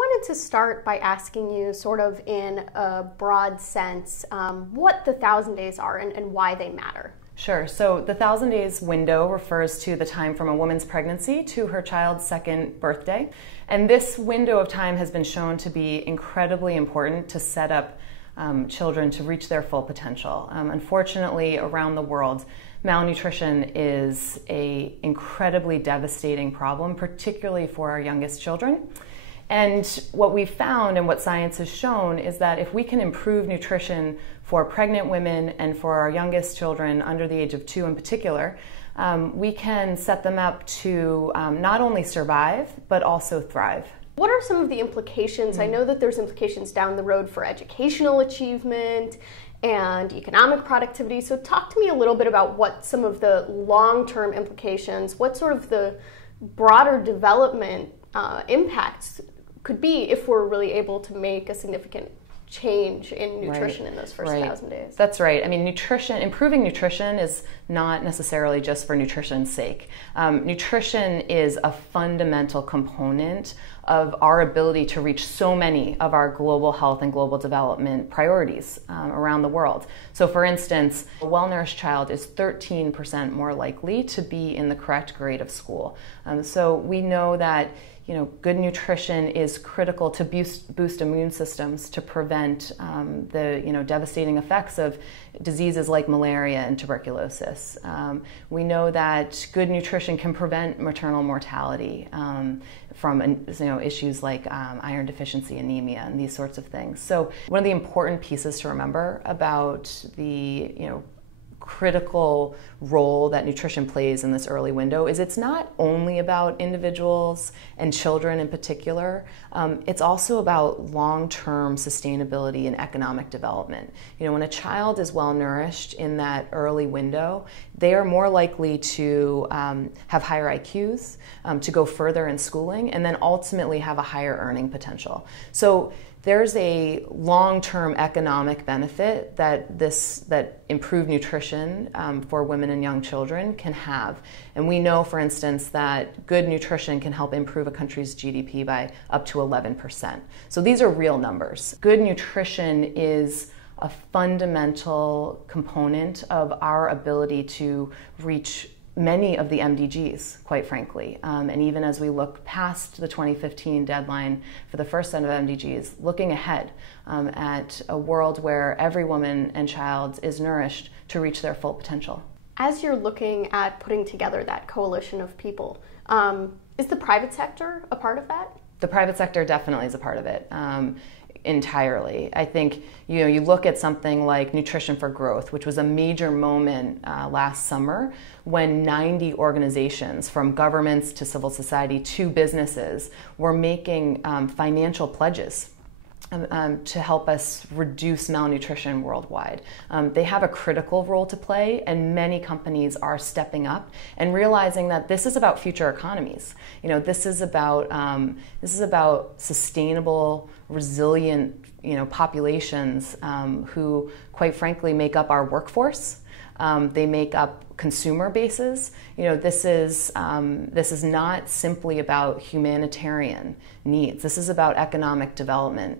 wanted to start by asking you, sort of in a broad sense, what the 1,000 days are and why they matter. Sure. So the 1,000 days window refers to the time from a woman's pregnancy to her child's second birthday. And this window of time has been shown to be incredibly important to set up children to reach their full potential. Unfortunately, around the world, malnutrition is an incredibly devastating problem, particularly for our youngest children. And what we've found and what science has shown is that if we can improve nutrition for pregnant women and for our youngest children under the age of 2 in particular, we can set them up to not only survive, but also thrive. What are some of the implications? I know that there's implications down the road for educational achievement and economic productivity. So talk to me a little bit about what some of the long-term implications, what sort of the broader development impacts could be if we're really able to make a significant change in nutrition in those first 1,000 days. That's right. I mean, improving nutrition is not necessarily just for nutrition's sake. Nutrition is a fundamental component of our ability to reach so many of our global health and global development priorities around the world. So for instance, a well-nourished child is 13% more likely to be in the correct grade of school. So we know that good nutrition is critical to boost immune systems to prevent the devastating effects of diseases like malaria and tuberculosis. We know that good nutrition can prevent maternal mortality from issues like iron deficiency, anemia, and these sorts of things. So one of the important pieces to remember about the critical role that nutrition plays in this early window is it's not only about individuals and children in particular, it's also about long-term sustainability and economic development. When a child is well nourished in that early window, they are more likely to have higher IQs, to go further in schooling, and then ultimately have a higher earning potential. So there's a long-term economic benefit that improved nutrition for women and young children can have. And we know, for instance, that good nutrition can help improve a country's GDP by up to 11%. So these are real numbers. Good nutrition is a fundamental component of our ability to reach many of the MDGs, quite frankly. And even as we look past the 2015 deadline for the first set of MDGs, looking ahead at a world where every woman and child is nourished to reach their full potential. As you're looking at putting together that coalition of people, is the private sector a part of that? The private sector definitely is a part of it. Entirely. I think you look at something like Nutrition for Growth, which was a major moment last summer when 90 organizations, from governments to civil society to businesses, were making financial pledges to help us reduce malnutrition worldwide. They have a critical role to play, and many companies are stepping up and realizing that this is about future economies. This is about sustainable, resilient, populations who, quite frankly, make up our workforce. They make up consumer bases. This is not simply about humanitarian needs. This is about economic development,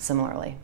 similarly.